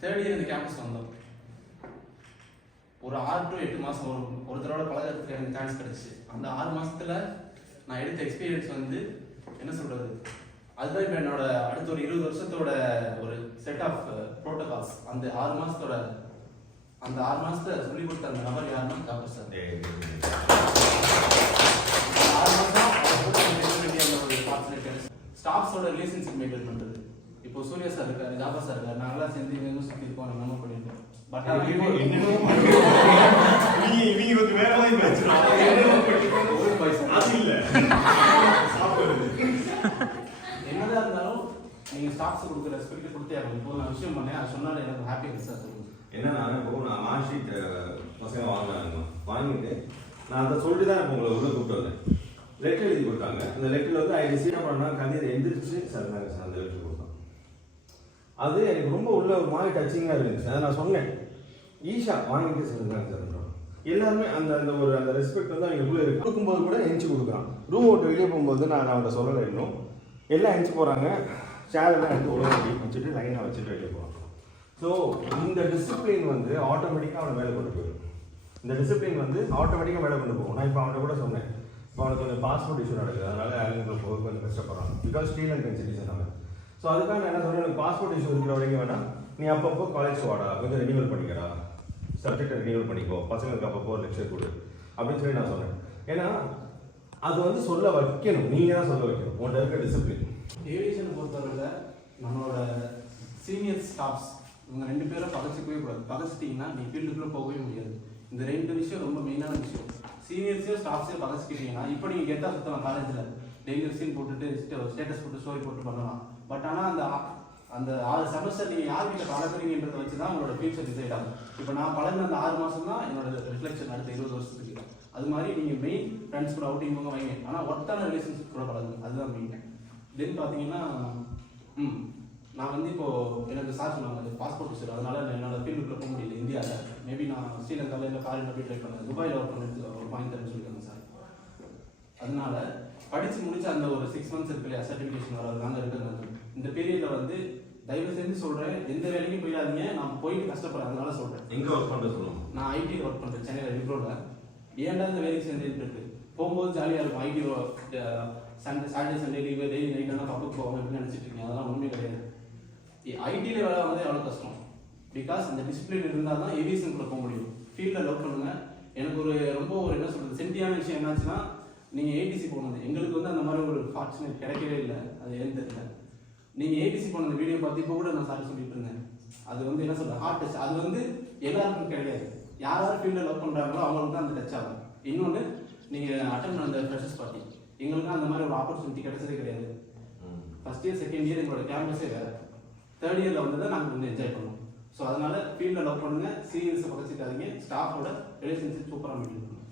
Third year இந்த campus வந்தோம். ஒரு 6 to 8 மாதம் ஒரு தடவை பழகிறதுக்கு எனக்கு சான்ஸ் கிடச்சி. அந்த 6 மாதத்தில் நான் எடுத்த எக்ஸ்பீரியன்ஸ் வந்து என்ன சொல்கிறது, அதுதான் இப்போ என்னோட அடுத்த ஒரு 20 வருஷத்தோட ஒரு செட் ஆஃப் ப்ரோட்டோகால்ஸ். அந்த 6 மாதத்தோட அந்த 6 மாதத்தை சொல்லிக் கொடுத்த அந்த நபர் யாருன்னா டாக்டர் சார். 6 மாதம் ஸ்டாஃப்ஸோட ரிலேஷன்ஷிப் மெயின்டைன் பண்ணுறது. இப்போ சூர்யா சார் இருக்காரு, ஜாபர் சார் இருக்காரு, நாங்களாம் சேர்ந்து இவங்க சுற்றி இருக்கோம், நம்ம பண்ணியிருக்கோம். பட் என்னதான் இருந்தாலும் நீங்கள் ஸ்டாஃப்ஸ் கொடுக்குற ரெஸ்பெக்ட் கொடுத்தே ஆகும். இப்போ நான் விஷயம் பண்ணேன், அது சொன்னாலும் எனக்கு ஹாப்பி இருக்கு சார். என்னன்னா இப்போ நான் மார்க் ஷீட் பசங்க வாங்கிட்டு நான் அதை சொல்லிட்டு தான் இப்போ உங்களை உள்ள கூப்பிட்டு வந்தேன். லெட்டர் எழுதி கொடுத்தாங்க. அந்த லெட்டரில் வந்து ஐ ரிசீவ் பண்ணால் கண்ணீர் எந்திரிச்சு சார் நாங்கள் சார் அந்த லெட்டர் கொடுத்தோம். அது எனக்கு ரொம்ப உள்ள ஒரு மாதிரி டச்சிங்காக இருந்துச்சு. அதை நான் சொன்னேன், ஈஷா வாங்கிட்டு சொல்லுங்க சார். எல்லாருமே அந்த அந்த ஒரு அந்த ரெஸ்பெக்ட் வந்து அவங்களுக்குள்ளே இருக்கு. கொடுக்கும்போது கூட எஞ்சி கொடுக்குறான். ரூம் விட்டு வெளியே போகும்போது நான் அவன்கிட்ட சொல்லலை இன்னும். எல்லாம் எஞ்சி போகிறாங்க, சேரெல்லாம் எடுத்து உடனே வச்சுட்டு லைனாக வச்சுட்டு வெளியே போகிறாங்க. ஸோ இந்த டிசிப்ளின் வந்து ஆட்டோமேட்டிக்காக அவனை வேலை கொண்டு போயிடும். இந்த டிசிப்ளின் வந்து ஆட்டோமேட்டிக்காக வேலை கொண்டு போகும். நான் இப்போ அவன்கிட்ட கூட சொன்னேன், இப்போ அவனுக்கு கொஞ்சம் பாஸ்போர்ட் இஷ்யூ நடக்குது, அதனால அவங்க போக கொஞ்சம் கஷ்டப்படுறான். பிகாஸ் ஸ்ரீலங்கன் சிட்டிசன் அவன். ஸோ அதுக்காக நான் என்ன சொல்கிறேன், எனக்கு பாஸ்போர்ட் இஷ்யூ இருக்கிற வரைக்கும் வேணாம், நீ அப்பப்போ காலேஜ் வாடா, கொஞ்சம் ரெனியூவல் பண்ணிக்கடா, சப்ஜெக்டை ரெனியூவல் பண்ணிக்கோ, பசங்களுக்கு அப்பப்போ ஒரு லெக்சர் கொடு அப்படின்னு சொல்லி நான் சொன்னேன். ஏன்னா அது வந்து சொல்ல வைக்கணும், நீங்கள் தான் சொல்ல வைக்கணும், உங்கள்கிட்ட இருக்க டிசிப்ளின். ஏவியேஷனை பொறுத்தவரையில் நம்மளோட சீனியர் ஸ்டாஃப்ஸ் இவங்க 2 பேரும் பகச்சிக்கவே கூடாது. பகச்சிட்டிங்கன்னா நீ ஃபீல்டுக்குள்ளே போகவே முடியாது. இந்த 2 விஷயம் ரொம்ப மெயினான விஷயம். சீனியர்ஸையும் ஸ்டாஃப்ஸையும் பகச்சிக்கிட்டீங்கன்னா இப்போ நீங்கள் கெட்டாக சுற்றலாம், காலேஜில் டெய்லி சீன் போட்டுட்டு ஸ்டேட்டஸ் போட்டு ஸ்டோரி போட்டு பண்ணலாம். பட் ஆனால் அந்த 6 செமஸ்டர் நீங்கள் யார்கிட்ட பழகுறீங்கன்றதை வச்சு தான் உங்களோட ஃபியூச்சர் டிசைட் ஆகும். இப்போ நான் பழகின அந்த 6 மாதம் தான் என்னோட ரிஃப்ளெக்ஷன் அடுத்த 20 வருஷத்துக்கு. அது மாதிரி நீங்கள் மெயின் ஃப்ரெண்ட்ஸ் கூட அவுட்டிங் போங்க வைங்க, ஆனால் ஒர்த்தான ரிலேஷன்ஷிப் கூட பழகுங்க, அதுதான் மெயின். தென் பார்த்தீங்கன்னா நான் வந்து இப்போது எனக்கு சார் சொன்னாங்க பாஸ்போர்ட் இஷ்யூ, அதனால என்னோட ஃபீல்டுக்குள்ளே போக முடியல இந்தியாவில். மேபி நான் ஸ்ரீலங்காவில் இல்லை ஃபாரினில் போய் ட்ரை பண்ணேன், துபாயில் ஒர்க் பண்ணி ஒரு பாயிண்ட் தரேன்னு சொல்லியிருக்காங்க சார். அதனால படித்து முடிச்சு அந்த ஒரு 6 months இருக்கு இல்லையா, சர்டிஃபிகேஷன் வராது நாங்கள் இருக்கிறது. இந்த பீரியடில் வந்து தயவு செஞ்சு சொல்கிறேன், எந்த வேலைக்கும் போயிடாதீங்க. நான் போயிட்டு கஷ்டப்படுறேன், அதனால சொல்கிறேன். எங்கே ஒர்க் பண்ணுறது சொல்லுவோம்? நான் ஐடி ஒர்க் பண்ணுறேன் சென்னையில் விப்ரோவில். ஏன்டா இந்த வேலைக்கு சேர்ந்துட்டு இருக்கு, போகும்போது ஜாலியாக இருக்கும். IT Saturday Sunday leave, daily நைட்டெல்லாம் பப்புக்கு போவோம் அப்படின்னு நினச்சிட்டு இருக்கீங்க, அதெல்லாம் ஒன்றுமே கிடையாது. ஐடியில் வேலை வந்து எவ்வளோ கஷ்டம். பிகாஸ் அந்த டிசிப்ளின் இருந்தால் தான் ஏவியேஷனுக்குள்ள போக முடியும். ஃபீல்டில் லவ் பண்ணுங்கள். எனக்கு ஒரு ரொம்ப ஒரு என்ன சொல்கிறது சென்டியான விஷயம் என்னாச்சுன்னா, நீங்கள் ஏடிசி போனது எங்களுக்கு வந்து அந்த மாதிரி ஒரு ஃபார்ச்சுனேட் கிடைக்கவே இல்லை. அது ஏன்னு தெரியல. நீங்கள் ஏடிசி போன அந்த வீடியோ பார்த்து இப்போ கூட நான் சாரி சொல்லிட்டு இருந்தேன். அது வந்து என்ன சொல்கிறது ஹார்ட் டச். அது வந்து எல்லாருக்கும் கிடையாது. யார் யார் ஃபீல்டில் லவ் பண்ணுறாங்களோ அவங்களுக்கு தான் அந்த டச் ஆகும். இன்னொன்று நீங்கள் அட்டன் அந்த ஃப்ரெஷர்ஸ் பார்ட்டி, எங்களுக்கு அந்த மாதிரி ஒரு ஆப்பர்ச்சுனிட்டி கிடைச்சதே கிடையாது. ஃபர்ஸ்ட் இயர் செகண்ட் இயர் எங்களோட கேம்பஸே வேறு. தேர்ட் இயரில் வந்து தான் நாங்கள் வந்து என்ஜாய் பண்ணுவோம். ஸோ அதனால் ஃபீல்டில் லவ் பண்ணுங்கள், சீரியஸை பகச்சிக்காதீங்க, ஸ்டாஃபோட ரிலேஷன்ஷிப் சூப்பராக மெயின்டைன் பண்ணுங்கள்.